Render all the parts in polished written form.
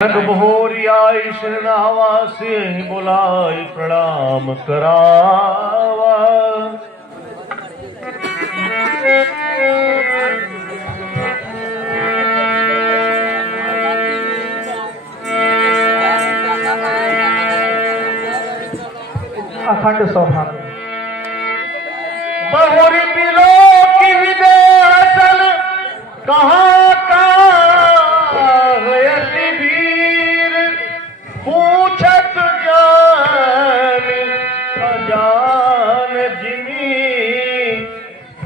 भोरियाई शरणावा से बोलाई प्रणाम करावा। अखंड सौभाग्य बहुरी पिलो की विदेशन कहाँ का वीर पूछत जान अजान जिनी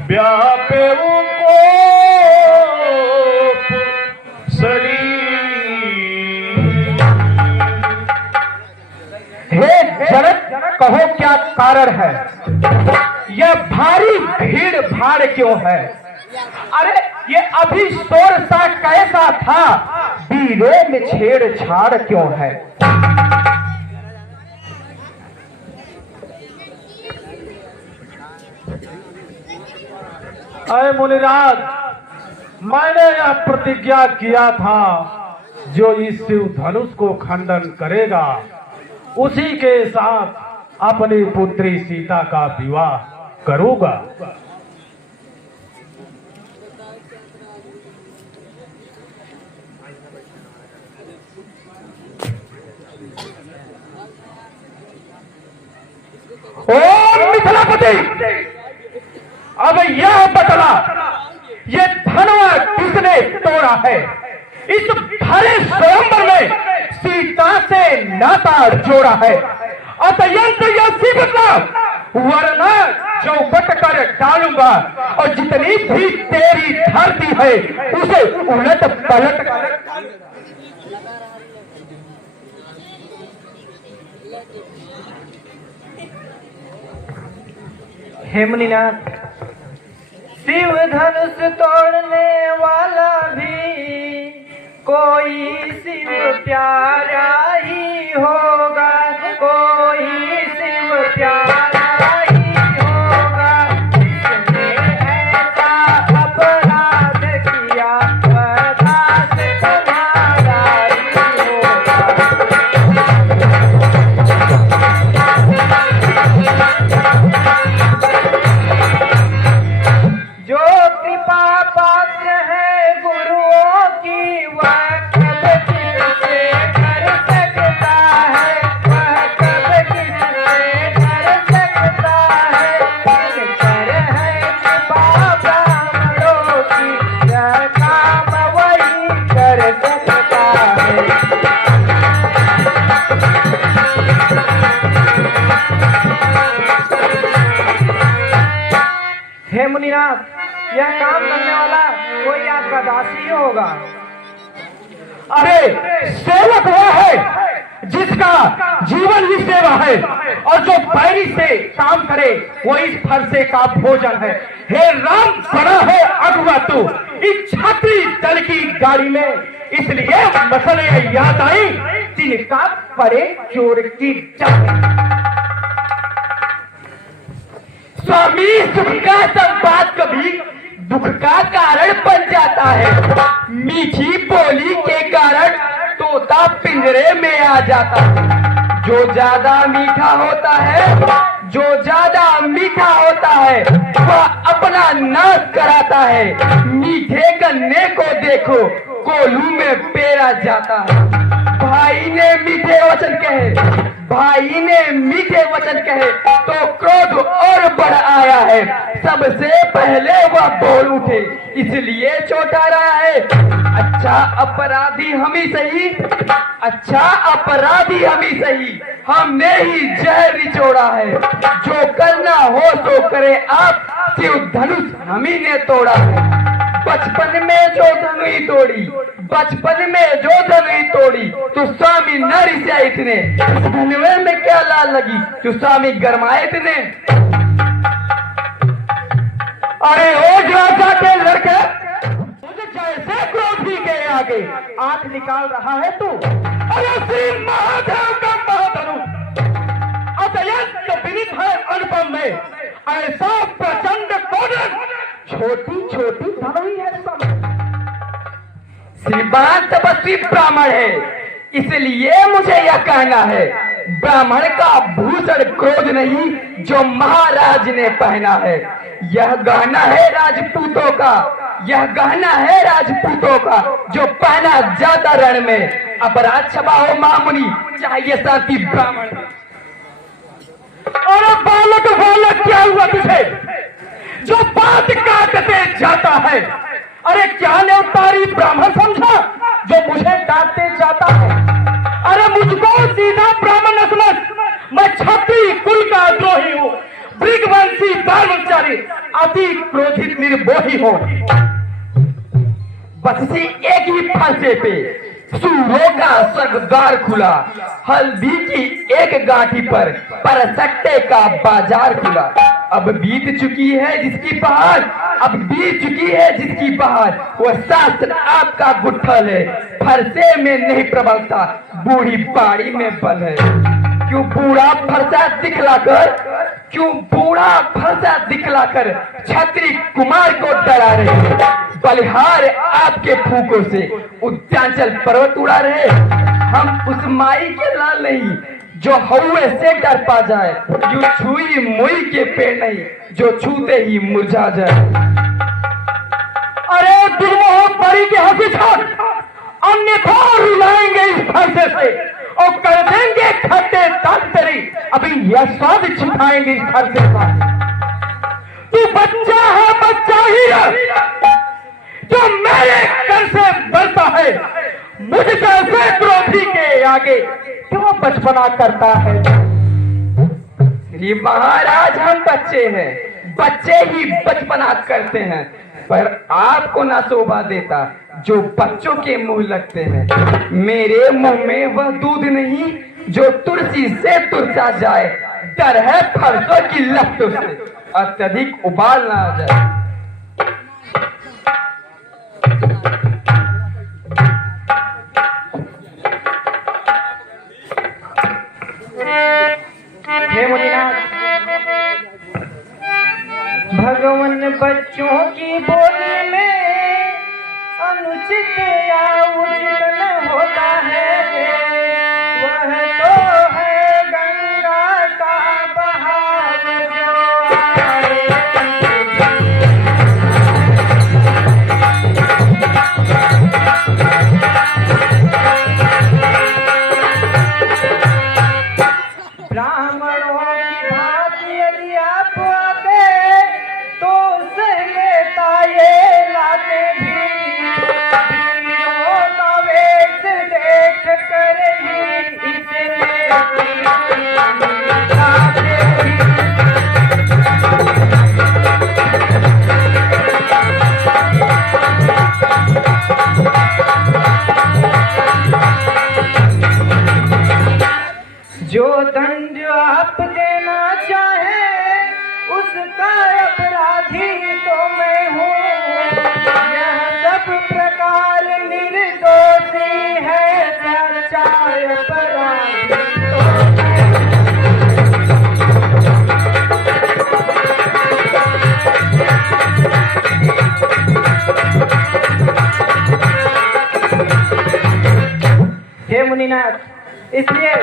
व्यापे को शरीर। हे जनक, कहो क्या कारण है? यह भारी भीड़ भाड़ क्यों है? अरे ये अभी शोर सा कैसा था? बीरे में छेड़छाड़ क्यों है? अरे मुनिराज, मैंने यह प्रतिज्ञा किया था जो इस शिव धनुष को खंडन करेगा उसी के साथ अपनी पुत्री सीता का विवाह करूंगा। ओ मिथिलापति, अब यह बतला, ये धनवा किसने तोड़ा है? इस भरे स्वयंवर में सीता से नाता जोड़ा है। अत्यंत यह सीखना, वरना चौपट कर डालूंगा और जितनी भी तेरी धरती है उसे उलट पलट कर। हे मुनिनाथ, शिव धनुष तोड़ने वाला भी कोई शिव प्यारा ही होगा, कोई शिव प्यारा ही होगा। जिसने ऐसा अपराध किया वह दास तुम्हारा ही होगा। जो कृपा पात्र है गुरुओं की वह कब किससे कर सकता है, वह कब किससे कर सकता है। कर है कृपा ब्राह्मणों की, यह काम वही कर सकता है। हे मुनिनाथ, यह काम करने वाला कोई आपका दासी होगा। अरे सेवक वह है जिसका जीवन ही सेवा है, और जो पैरी से काम करे वो इस फरसे का भोजन है। हे राम, बड़ा है अगुआ तू इस छात्री दल की गाड़ी में, इसलिए मसले याद आई तिनका पड़े चोर की जान। स्वामी, सुख का संवाद कभी दुख का कारण बन जाता है। मीठी बोली के कारण तोता पिंजरे में आ जाता है। जो ज्यादा मीठा होता है, जो ज्यादा मीठा होता है वह अपना नाश कराता है। मीठे गन्ने को देखो, कोल्हू में पेरा जाता है। भाई ने मीठे वचन कहे, भाई ने मीठे वचन कहे तो क्रोध और बढ़ आया है। सबसे पहले वह बोल उठे, इसलिए चोटा रहा है। अच्छा अपराधी हम ही सही, अच्छा अपराधी हम ही सही, हमने ही जहर निचोड़ा है। जो करना हो तो करे आप, शिव धनुष हम ही ने तोड़ा है। बचपन में जो धनुई तोड़ी, बचपन में जो धनुई तोड़ी, तो स्वामी न रिसा इतने। धनुए में क्या लाल लगी तो स्वामी गरमाए इतने। अरे ओ राजा के लड़के, मुझे जैसे क्रोधी के आगे आंख निकाल रहा है तू। अरे श्री महादेव का महाधनुष अत्यंत विनित है अनुपम में, ऐसा प्रचंड कोडन छोटी छोटी धनुई है सब। श्रीमान तपस्वी ब्राह्मण है, इसलिए मुझे यह कहना है, ब्राह्मण का भूषण क्रोध नहीं जो महाराज ने पहना है। यह गहना है राजपूतों का, यह गहना है राजपूतों का जो पहना जाता रण में। अपराध क्षमा हो मामुनि, चाहिए शांति ब्राह्मण। अरे बालक बालक, क्या हुआ तुझे जो बात काटते जाता है? अरे क्या न्यौतारी ब्राह्मण समझा जो मुझे डांटते जाता है? अरे मुझको सीधा ब्राह्मण न समझ, मैं क्षत्रिय कुल का द्रोही हूँ, भृगवंशी ब्रह्मचारी, अति क्रोधित निर्मोही हूँ। बस इसी एक ही फांसे पे सूरों का स्वर्गद्वार खुला, हल्दी की एक गांठी पर परसट्टे का बाजार खुला। अब बीत चुकी है जिसकी पहाड़, अब बीत चुकी है जिसकी पहाड़, वो शास्त्र आपका गुट्ठल है, फरसे में नहीं प्रबलता, बूढ़ी बाड़ी में बल है। क्यों बूढ़ा फरसा दिखलाकर, क्यों बूढ़ा फरसा दिखलाकर छत्री कुमार को डरा रहे? बलिहार आपके फूकों से उद्यांचल पर्वत उड़ा रहे। हम उस माई के लाल नहीं जो हौवे से डर पा जाए, जो छुई मुई के पेड़ नहीं जो छूते ही मुरझा जाए। अरे दुर्मोह परी के हंसी छोड़, अन्यथा रुलाएंगे इस फरसे से और कर देंगे खट्टे दांत तेरी, अभी यह स्वाद छिपाएंगे इस फरसे का। तू बच्चा है, बच्चा ही है जो मेरे घर से बढ़ता है, मुझ जैसे क्रोधी के आगे क्यों बचपना करता है? श्री महाराज, हम बच्चे हैं, बच्चे ही बचपना करते हैं, पर आपको ना शोभा देता जो बच्चों के मुंह लगते हैं। मेरे मुंह में वह दूध नहीं जो तुलसी से तुरसा जाए, डर है फरसों की लपटों से अत्यधिक उबाल ना आ जाए। हे मुनिनाथ, भगवान बच्चों की बोली में अनुचित या उचित न होता है, वह तो है गंगा का बहाव जो आए। ब्राह्मणों की भांति यदि आप आते तो सह लेता ये लाते भी, वीरों का वेश देख कर ही इसे लाते भी। जो दंड आप देना चाहे उसका अपराधी तो मैं हूँ, यह सब प्रकार निर्दोषी है, सच्चा अपराधी तो मैं हूँ। हे मुनिनाथ, इसलिए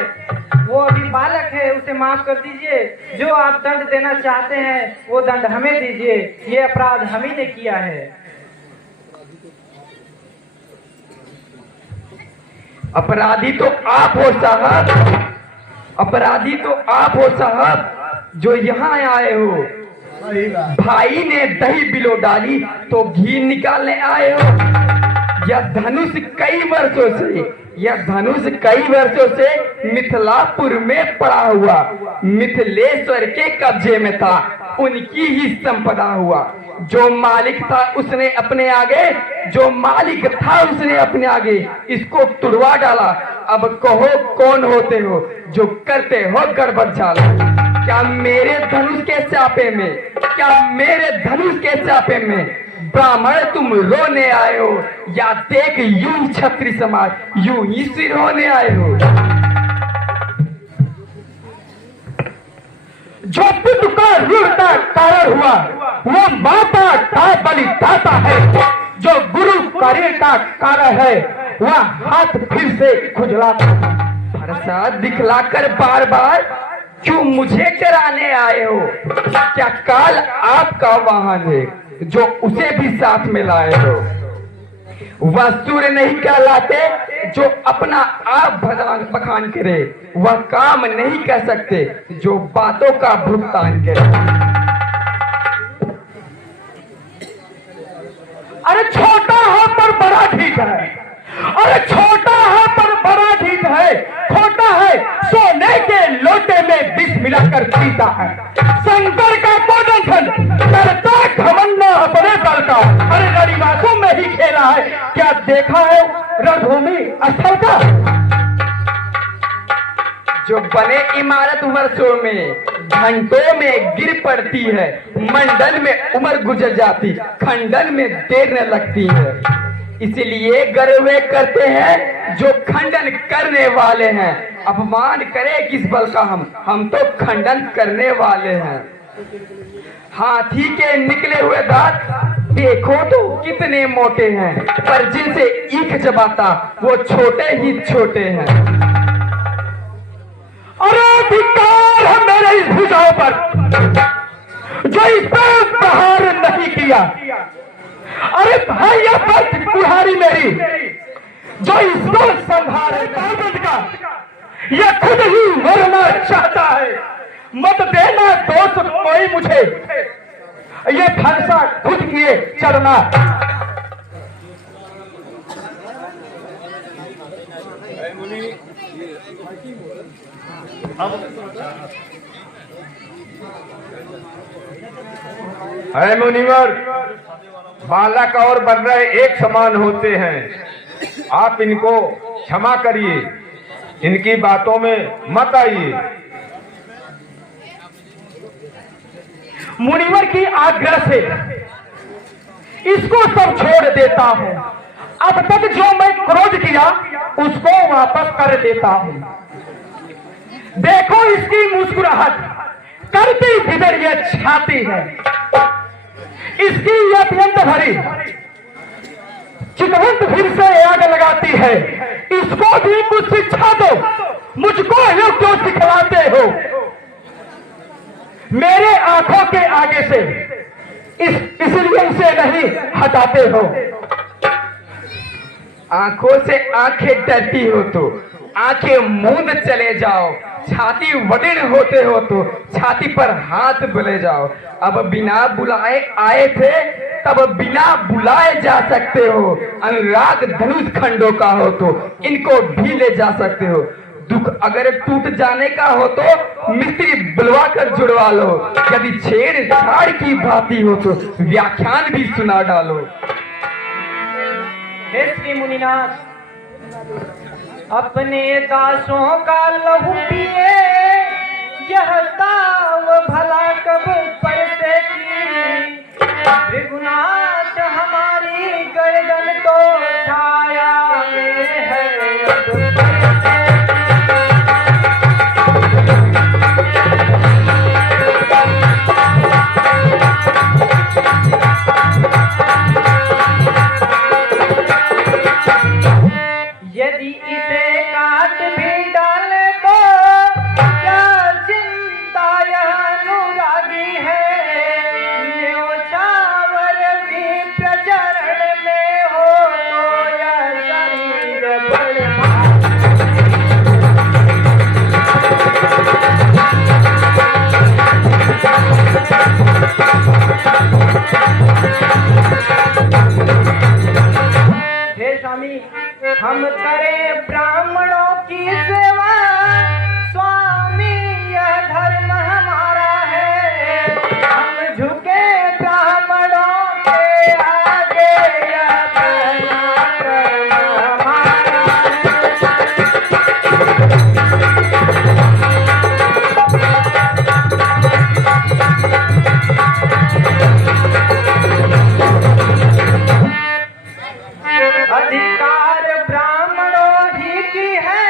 वो अभी बालक है, उसे माफ कर दीजिए। जो आप दंड देना चाहते हैं वो दंड हमें दीजिए, ये अपराध हम ही ने किया है। अपराधी तो आप हो साहब, अपराधी तो आप हो साहब जो यहाँ आए हो। भाई ने दही बिलो डाली तो घी निकालने आए हो। यह धनुष कई वर्षों से, यह धनुष कई वर्षों से मिथिलापुर में पड़ा हुआ, मिथिलेश्वर के कब्जे में था, उनकी ही संपदा हुआ। जो मालिक था उसने अपने आगे, जो मालिक था उसने अपने आगे इसको तुड़वा डाला। अब कहो कौन होते हो जो करते हो गड़बड़ चाल? क्या मेरे धनुष के चापे में, क्या मेरे धनुष के चापे में ब्राह्मण तुम रोने आए हो, या देख यूं ही क्षत्रिय समाज यूं ही सिर होने आए हो? जो पुत्र का ऋण का कारण हुआ वो माता का बलि दाता है, जो गुरु कार्य का कारण है वह हाथ फिर से खुजलाता था। प्रसाद दिखलाकर बार बार क्यों मुझे डराने आए हो? क्या काल आपका वाहन है जो उसे भी साथ में लाए हो? वह सूर्य नहीं कहलाते जो अपना आप बखान करे, वह काम नहीं कर सकते जो बातों का भुगतान करे। अरे छोटा है पर बड़ा ठीक है, अरे छोटा है पर बड़ा ठीक है, छोटा है सोने के लोटे में विष मिलाकर पीता है। शंकर का कोदंखन करता घमंड अपने दल का, अरे रणिवासों में ही खेला है, क्या देखा है रणभूमि स्थल का? जो बने इमारत वर्षों में घंटों में गिर पड़ती है, मंडल में उम्र गुजर जाती, खंडन में देर न लगती है। इसलिए गर्व करते हैं जो खंडन करने वाले हैं। अपमान करे किस बल का हम तो खंडन करने वाले हैं। हाथी के निकले हुए दांत देखो तो कितने मोटे हैं, पर जिनसे ईख चबाता वो छोटे ही छोटे हैं। अरे धिक्कार है मेरे इस भुजाओं पर जो इस पर प्रहार नहीं किया। अरे भाई यह पर बुढ़ारी मेरी जो इसको संभाले कागज का, यह खुद ही मरना चाहता है। मत देना दोस्त कोई मुझे, ये फंसा खुद किए चढ़ना। है मुनिवर, बालक और बर्रे एक समान होते हैं, आप इनको क्षमा करिए, इनकी बातों में मत आइए। मुनिवर की आज्ञा से इसको सब छोड़ देता हूं। अब तक जो मैं क्रोध किया उसको वापस कर देता हूं। देखो इसकी मुस्कुराहट करती भीतर ये छाती है, इसकी ये अत्यंत भरी चितवंत फिर से आग लगाती है। इसको भी कुछ शिक्षा दो, मुझको ही क्यों सिखलाते हो? मेरे आंखों के आगे से इसलिए इसे नहीं हटाते हो। आंखों से आंखें डरती हो तो आंखें मूंद चले जाओ, छाती वडिन होते हो तो छाती पर हाथ बुले जाओ। अब बिना बुलाए आए थे तब बिना बुलाए जा सकते हो। अनुराग धनुष खंडों का हो तो इनको भी ले जा सकते हो। दुख अगर टूट जाने का हो तो मिस्त्री बुलवा कर जुड़वा लो। यदि छेड़छाड़ की भांति हो तो व्याख्यान भी सुना डालो। हे श्री मुनिनाथ, अपने दासों का लहू पिए, यह दाव भला कब पड़ते की। भृगुनाथ हमारी गर्दन तो छाया में है, यदि इसे काट भी डाले तो क्या चिंता, यह अनुरागी है। न्योछावर भी प्रचरण में हो तो यह शरीर बलवान। हे स्वामी, हम करें ब्राह्मणों की सेवा, स्वामी यह धर्म हमारा है। हम झुके ब्राह्मणों के आगे, यह पहला कर्म हमारा है। अधिकार ब्राह्मणों ही की है,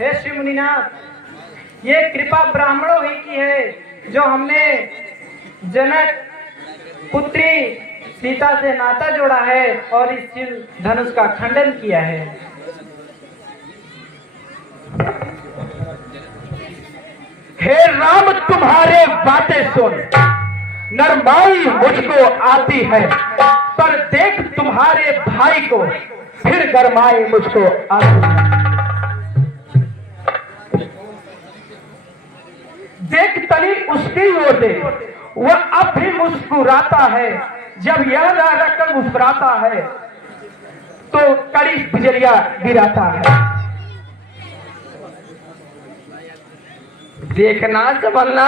हे श्री मुनिनाथ, ये कृपा ब्राह्मणों ही की है जो हमने जनक पुत्री सीता से नाता जोड़ा है और इस शिव धनुष का खंडन किया है। हे राम तुम्हारे बातें सुन, नरमाई मुझको आती है, पर देख तुम्हारे भाई को फिर गरमाई मुझको आती है। देख तली उसकी ओर देख, वह अब भी मुस्कुराता है, जब यह ना रखकर मुस्कुराता है तो कड़ी बिजलियां गिराता है। देखना संभलना,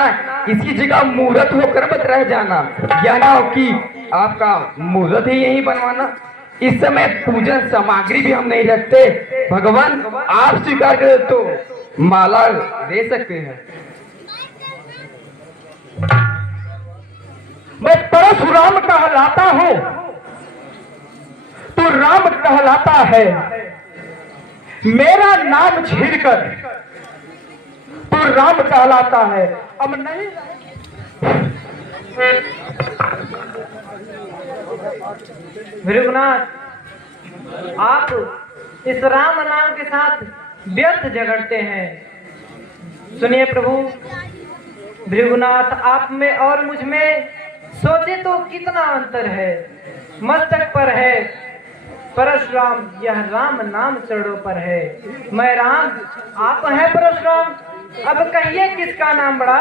इसी जगह मुहूर्त होकर मत रह जाना, या ना हो कि आपका मुहूर्त ही यही बनवाना। इस समय पूजन सामग्री भी हम नहीं रखते, भगवान आप स्वीकार करें तो माला दे सकते हैं। मैं परशुराम कहलाता हूं, तो राम कहलाता है। मेरा नाम छीनकर तो राम कहलाता है। अब नहीं भृगुनाथ, आप इस राम नाम के साथ व्यर्थ झगड़ते हैं। सुनिए प्रभु, भृगुनाथ आप में और मुझ में सोचे तो कितना अंतर है। मस्तक पर है परशुराम, यह राम नाम चरणों पर है। मैं राम, आप हैं परशुराम। अब कहिए किसका नाम बड़ा?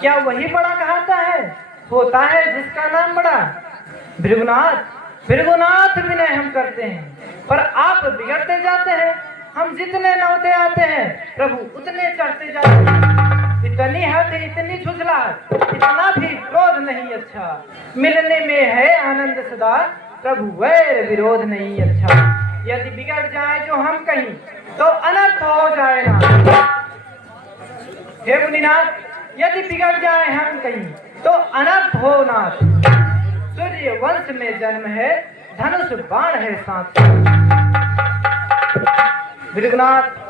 क्या वही बड़ा कहता है? होता है जिसका नाम बड़ा। भृगुनाथ विनय हम करते हैं, पर आप बिगड़ते जाते हैं। हम जितने नौते आते हैं प्रभु उतने चढ़ते जाते हैं। इतनी हद, इतनी झुझलाहट, इतना भी क्रोध नहीं अच्छा। मिलने में है आनंद सदा, प्रभु वैर विरोध नहीं अच्छा। यदि बिगड़ जाए जो हम कहीं तो अनर्थ हो जाए ना। हे मुनिनाथ, यदि बिगड़ जाए हम कहीं तो अनर्थ हो ना। सूर्य वंश में जन्म है, धनुष बाण है साथ। भृगुनाथ,